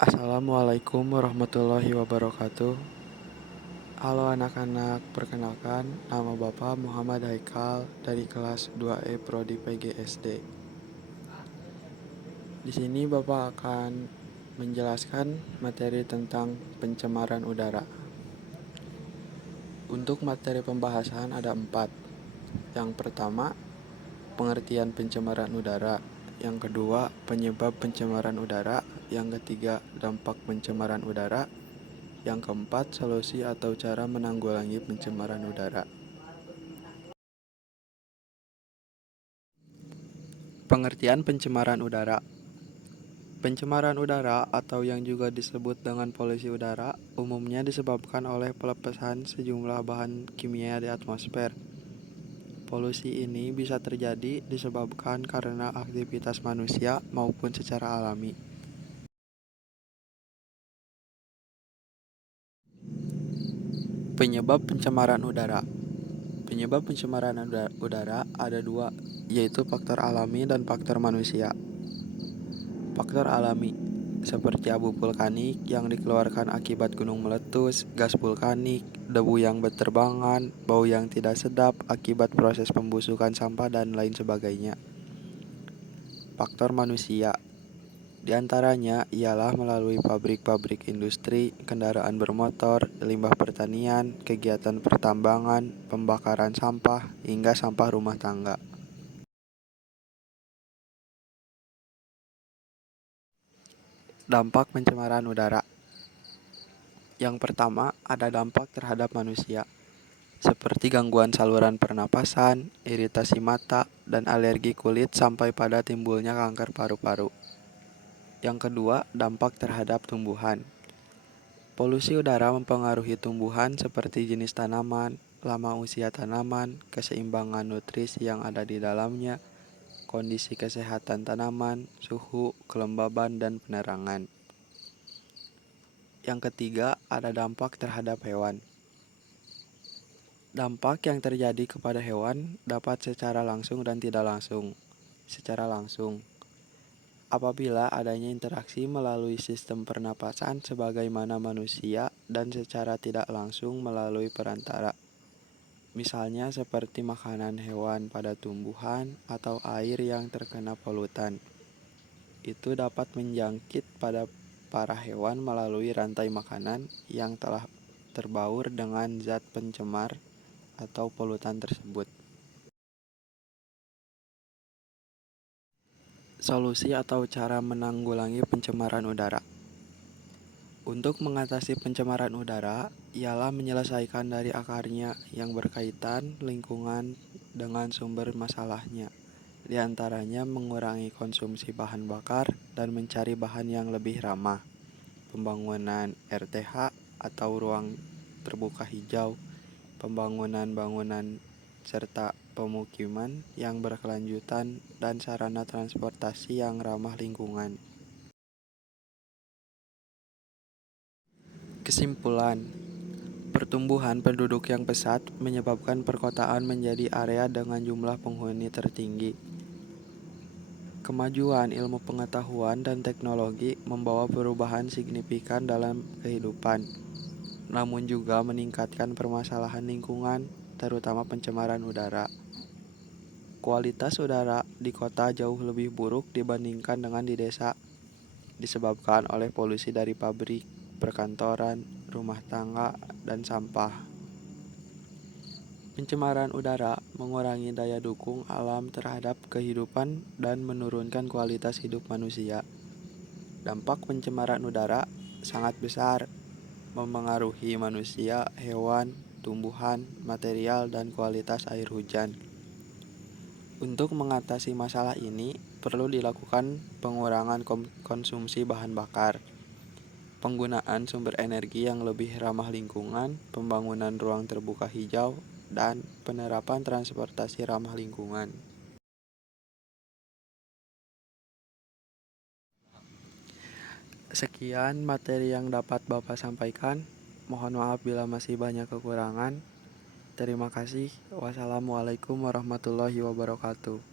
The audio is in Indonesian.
Assalamualaikum warahmatullahi wabarakatuh. Halo anak-anak, perkenalkan nama Bapak Muhammad Haikal dari kelas 2E Prodi PGSD. Di sini Bapak akan menjelaskan materi tentang pencemaran udara. Untuk materi pembahasan ada 4. Yang pertama, pengertian pencemaran udara. Yang kedua, penyebab pencemaran udara. Yang ketiga, dampak pencemaran udara. Yang keempat, solusi atau cara menanggulangi pencemaran udara. Pengertian pencemaran udara. Pencemaran udara atau yang juga disebut dengan polusi udara umumnya disebabkan oleh pelepasan sejumlah bahan kimia di atmosfer. Polusi ini bisa terjadi disebabkan karena aktivitas manusia maupun secara alami. Penyebab pencemaran udara. Penyebab pencemaran udara ada 2, yaitu faktor alami dan faktor manusia. Faktor alami seperti abu vulkanik yang dikeluarkan akibat gunung meletus, gas vulkanik, debu yang berterbangan, bau yang tidak sedap akibat proses pembusukan sampah dan lain sebagainya. Faktor manusia di antaranya ialah melalui pabrik-pabrik industri, kendaraan bermotor, limbah pertanian, kegiatan pertambangan, pembakaran sampah, hingga sampah rumah tangga. Dampak pencemaran udara. Yang pertama, ada dampak terhadap manusia, seperti gangguan saluran pernapasan, iritasi mata, dan alergi kulit sampai pada timbulnya kanker paru-paru. Yang kedua, dampak terhadap tumbuhan. Polusi udara mempengaruhi tumbuhan seperti jenis tanaman, lama usia tanaman, keseimbangan nutrisi yang ada di dalamnya, kondisi kesehatan tanaman, suhu, kelembaban, dan penerangan. Yang ketiga, ada dampak terhadap hewan. Dampak yang terjadi kepada hewan dapat secara langsung dan tidak langsung. Secara langsung, apabila adanya interaksi melalui sistem pernapasan sebagaimana manusia dan secara tidak langsung melalui perantara. Misalnya seperti makanan hewan pada tumbuhan atau air yang terkena polutan. Itu dapat menjangkit pada para hewan melalui rantai makanan yang telah terbaur dengan zat pencemar atau polutan tersebut. Solusi atau cara menanggulangi pencemaran udara. Untuk mengatasi pencemaran udara, ialah menyelesaikan dari akarnya yang berkaitan lingkungan dengan sumber masalahnya. Di antaranya mengurangi konsumsi bahan bakar dan mencari bahan yang lebih ramah. Pembangunan RTH atau ruang terbuka hijau, pembangunan bangunan serta pemukiman yang berkelanjutan dan sarana transportasi yang ramah lingkungan. Kesimpulan, pertumbuhan penduduk yang pesat menyebabkan perkotaan menjadi area dengan jumlah penghuni tertinggi. Kemajuan ilmu pengetahuan dan teknologi membawa perubahan signifikan dalam kehidupan, namun juga meningkatkan permasalahan lingkungan, terutama pencemaran udara. Kualitas udara di kota jauh lebih buruk dibandingkan dengan di desa, disebabkan oleh polusi dari pabrik, perkantoran, rumah tangga, dan sampah. Pencemaran udara mengurangi daya dukung alam terhadap kehidupan dan menurunkan kualitas hidup manusia. Dampak pencemaran udara sangat besar, memengaruhi manusia, hewan, tumbuhan, material, dan kualitas air hujan. Untuk mengatasi masalah ini, perlu dilakukan pengurangan konsumsi bahan bakar, penggunaan sumber energi yang lebih ramah lingkungan, pembangunan ruang terbuka hijau, dan penerapan transportasi ramah lingkungan. Sekian materi yang dapat Bapak sampaikan. Mohon maaf bila masih banyak kekurangan. Terima kasih. Wassalamualaikum warahmatullahi wabarakatuh.